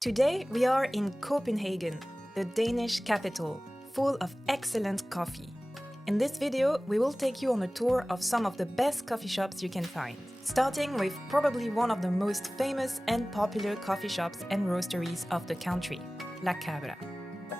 Today we are in Copenhagen, the Danish capital, full of excellent coffee. In this video, we will take you on a tour of some of the best coffee shops you can find, starting with probably one of the most famous and popular coffee shops and roasteries of the country, La Cabra.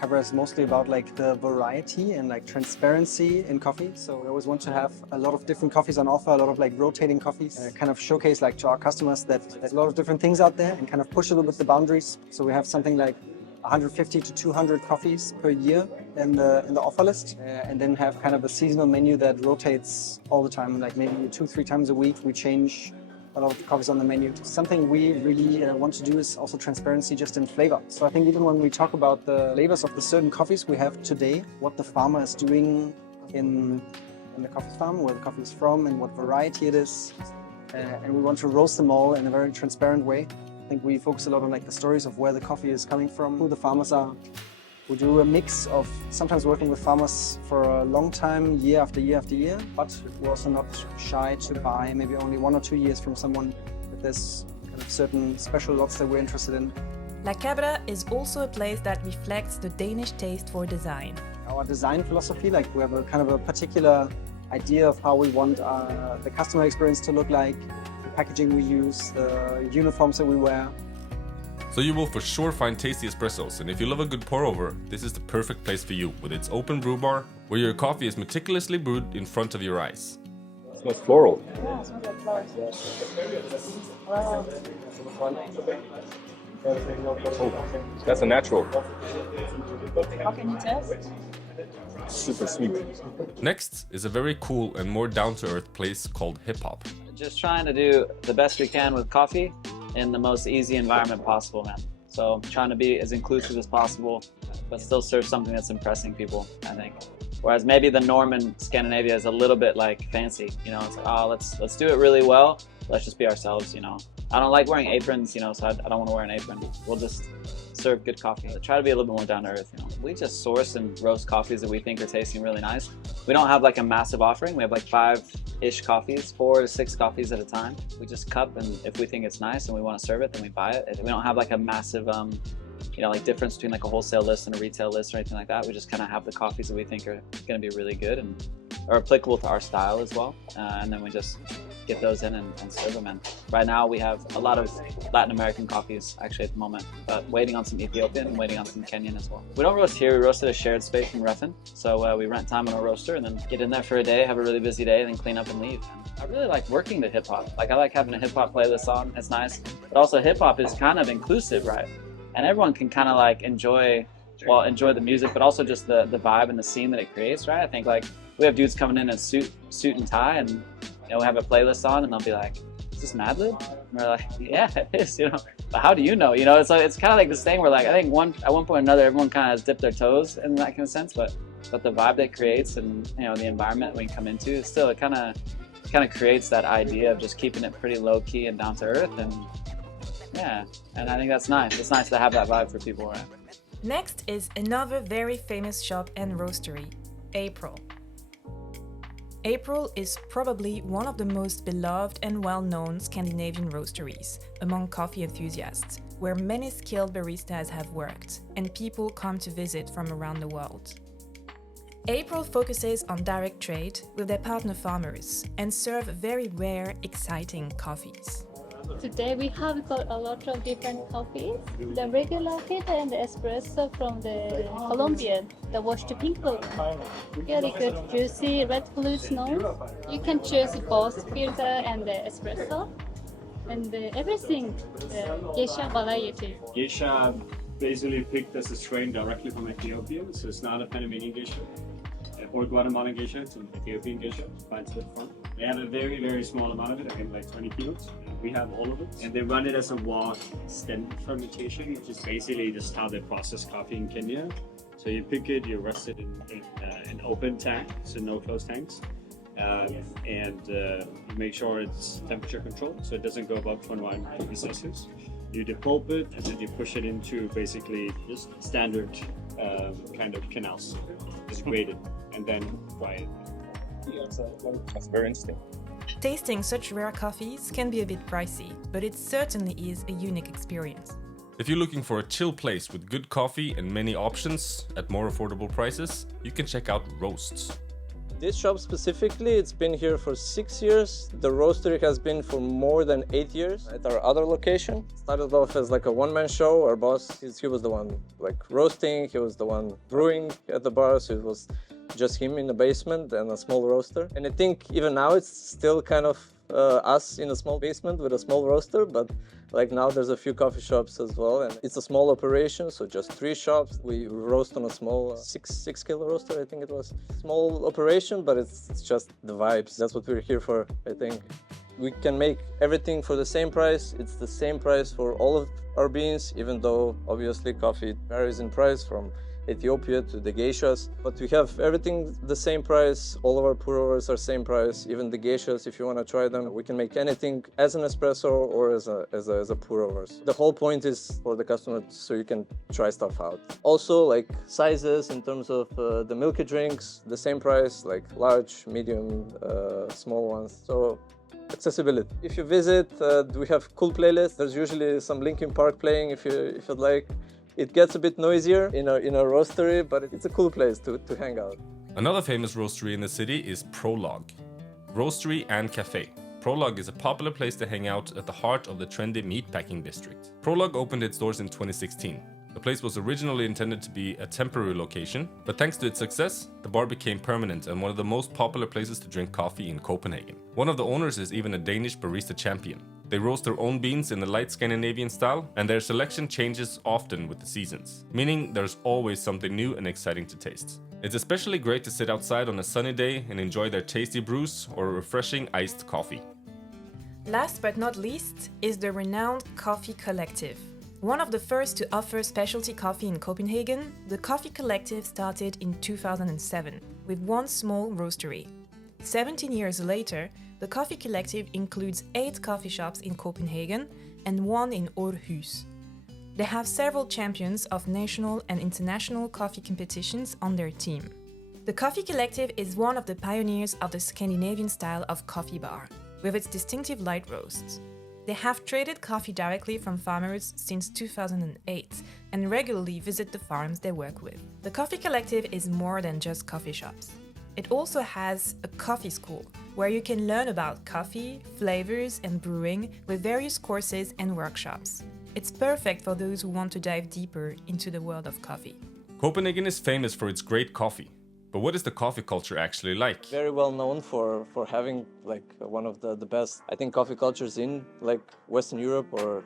Cabra is mostly about the variety and transparency in coffee. So we always want to have a lot of different coffees on offer, a lot of rotating coffees, kind of showcase to our customers that there's a lot of different things out there and kind of push a little bit the boundaries. So we have something like 150 to 200 coffees per year in the offer list, and then have kind of a seasonal menu that rotates all the time, maybe 2-3 times a week. We change a lot of coffees on the menu. Something we really want to do is also transparency just in flavor. So I think even when we talk about the flavors of the certain coffees we have today, what the farmer is doing in the coffee farm, where the coffee is from and what variety it is, and we want to roast them all in a very transparent way. I think we focus a lot on the stories of where the coffee is coming from, who the farmers are. We do a mix of sometimes working with farmers for a long time, year after year after year, but we're also not shy to buy maybe only 1 or 2 years from someone if there's kind of certain special lots that we're interested in. La Cabra is also a place that reflects the Danish taste for design. Our design philosophy, we have a kind of a particular idea of how we want the customer experience to look like, the packaging we use, the uniforms that we wear. So you will for sure find tasty espressos, and if you love a good pour over, this is the perfect place for you, with its open brew bar, where your coffee is meticulously brewed in front of your eyes. It smells floral. Yeah, it smells like flowers. Wow. Oh, that's a natural. How can you test? Super sweet. Next is a very cool and more down-to-earth place called Hip Hop. Just trying to do the best we can with coffee in the most easy environment possible, man. So trying to be as inclusive as possible, but still serve something that's impressing people, I think. Whereas maybe the norm in Scandinavia is a little bit fancy, it's oh, let's do it really well. Let's just be ourselves, I don't like wearing aprons, so I don't want to wear an apron. We'll just serve good coffee. Try to be a little bit more down to earth, We just source and roast coffees that we think are tasting really nice. We don't have a massive offering. We have 5-ish coffees, 4 to 6 coffees at a time. We just cup, and if we think it's nice and we want to serve it, then we buy it. We don't have a massive, difference between a wholesale list and a retail list or anything like that. We just kind of have the coffees that we think are going to be really good and are applicable to our style as well. And then we just get those in and serve them. And right now we have a lot of Latin American coffees actually at the moment, but waiting on some Ethiopian and waiting on some Kenyan as well. We don't roast here, we roast at a shared space in Ruffin. So we rent time on a roaster and then get in there for a day, have a really busy day, and then clean up and leave. And I really like working to hip hop. I like having a hip hop playlist on, it's nice. But also hip hop is kind of inclusive, right? And everyone can kind of enjoy the music, but also just the vibe and the scene that it creates, right? I think we have dudes coming in suit and tie, and we have a playlist on, and they'll be like, "Is this Madlib?" And we're like, "Yeah, it is." But how do you know? It's kind of this thing where I think at one point or another, everyone kind of has dipped their toes in that kind of sense, but the vibe that it creates and the environment we come into is still it kind of creates that idea of just keeping it pretty low key and down to earth, and yeah, and I think that's nice. It's nice to have that vibe for people, right? Next is another very famous shop and roastery, April. April is probably one of the most beloved and well-known Scandinavian roasteries among coffee enthusiasts, where many skilled baristas have worked, and people come to visit from around the world. April focuses on direct trade with their partner farmers and serve very rare, exciting coffees. Today we have got a lot of different coffees. The regular filter and the espresso from the Colombian, the washed pink filter. Really good, juicy, red flute notes. You can choose both filter and the espresso. And everything, geisha variety. Geisha basically picked as a strain directly from Ethiopia, so it's not a Panamanian geisha or Guatemalan geisha, it's an Ethiopian geisha, finds it fun. They have a very, very small amount of it, I think 20 kilos. We have all of it, and they run it as a walk stem fermentation, which is basically just how they process coffee in Kenya. So you pick it, you rest it in an open tank, so no closed tanks, and you make sure it's temperature controlled, so it doesn't go above 21 degrees Celsius. You depulp it, and then you push it into basically just standard kind of canals, just grate it, and then dry it. Yeah, that's very interesting. Tasting such rare coffees can be a bit pricey, but it certainly is a unique experience. If you're looking for a chill place with good coffee and many options at more affordable prices, you can check out Roasts. This shop specifically, it's been here for 6 years. The roastery has been for more than 8 years at our other location. Started off as like a one-man show. Our boss, he was the one like roasting, he was the one brewing at the bar, so it was just him in the basement and a small roaster. And I think even now it's still kind of us in a small basement with a small roaster, but like now there's a few coffee shops as well, and it's a small operation, so just 3 shops. We roast on a small 6 kilo roaster, I think it was. Small operation, but it's just the vibes. That's what we're here for, I think. We can make everything for the same price. It's the same price for all of our beans, even though obviously coffee varies in price from Ethiopia to the geishas, but we have everything the same price. All of our pour-overs are same price, even the geishas. If you want to try them, we can make anything as an espresso or as a pour-over. The whole point is for the customer, so you can try stuff out. Also, like sizes in terms of the milky drinks, the same price, like large, medium, small ones. So accessibility. If you visit, we have cool playlists. There's usually some Linkin Park playing if you'd like. It gets a bit noisier in a roastery, but it's a cool place to hang out. Another famous roastery in the city is Prolog. Roastery and cafe. Prolog is a popular place to hang out at the heart of the trendy meatpacking district. Prolog opened its doors in 2016. The place was originally intended to be a temporary location, but thanks to its success, the bar became permanent and one of the most popular places to drink coffee in Copenhagen. One of the owners is even a Danish barista champion. They roast their own beans in the light Scandinavian style, and their selection changes often with the seasons, meaning there's always something new and exciting to taste. It's especially great to sit outside on a sunny day and enjoy their tasty brews or a refreshing iced coffee. Last but not least is the renowned Coffee Collective. One of the first to offer specialty coffee in Copenhagen, the Coffee Collective started in 2007 with one small roastery. 17 years later, the Coffee Collective includes 8 coffee shops in Copenhagen and 1 in Aarhus. They have several champions of national and international coffee competitions on their team. The Coffee Collective is one of the pioneers of the Scandinavian style of coffee bar, with its distinctive light roasts. They have traded coffee directly from farmers since 2008 and regularly visit the farms they work with. The Coffee Collective is more than just coffee shops. It also has a coffee school, where you can learn about coffee, flavors and brewing with various courses and workshops. It's perfect for those who want to dive deeper into the world of coffee. Copenhagen is famous for its great coffee. But what is the coffee culture actually like? Very well known for having like one of the best, I think, coffee cultures in like Western Europe or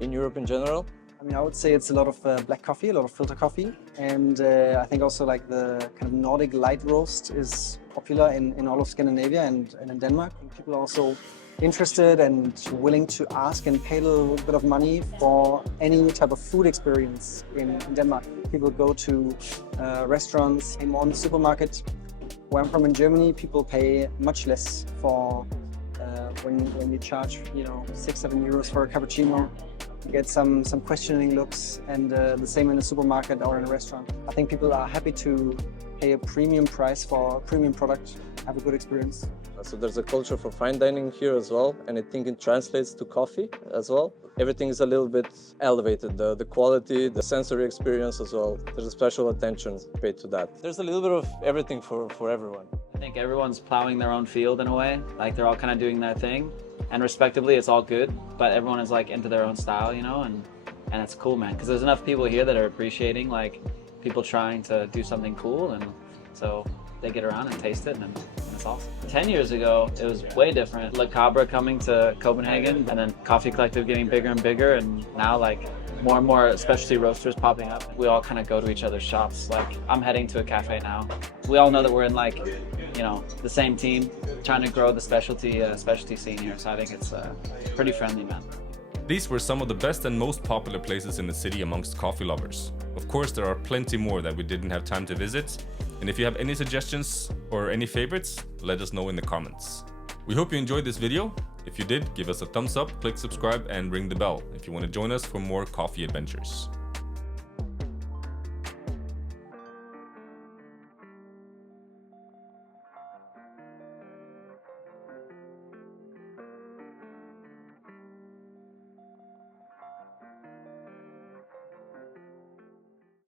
in Europe in general. I mean, I would say it's a lot of black coffee, a lot of filter coffee. And I think also like the kind of Nordic light roast is popular in all of Scandinavia and in Denmark. And people are also interested and willing to ask and pay a little bit of money for any type of food experience in Denmark. People go to restaurants in one supermarket. Where I'm from in Germany, people pay much less for when you charge, 6-7 euros for a cappuccino. You get some questioning looks, and the same in a supermarket or in a restaurant. I think people are happy to pay a premium price for a premium product, have a good experience. So there's a culture for fine dining here as well, and I think it translates to coffee as well. Everything is a little bit elevated, the quality, the sensory experience as well. There's a special attention paid to that. There's a little bit of everything for everyone. I think everyone's plowing their own field in a way, like they're all kind of doing their thing. And respectively, it's all good, but everyone is like into their own style, and it's cool, man. Because there's enough people here that are appreciating like people trying to do something cool, and so they get around and taste it, and it's awesome. 10 years ago, it was way different. Like Cabra coming to Copenhagen, and then Coffee Collective getting bigger and bigger, and now like more and more specialty roasters popping up. We all kind of go to each other's shops. Like I'm heading to a cafe now. We all know that we're in like, the same team, trying to grow the specialty scene here. So I think it's pretty friendly, man. These were some of the best and most popular places in the city amongst coffee lovers. Of course, there are plenty more that we didn't have time to visit. And if you have any suggestions or any favorites, let us know in the comments. We hope you enjoyed this video. If you did, give us a thumbs up, click subscribe and ring the bell if you want to join us for more coffee adventures.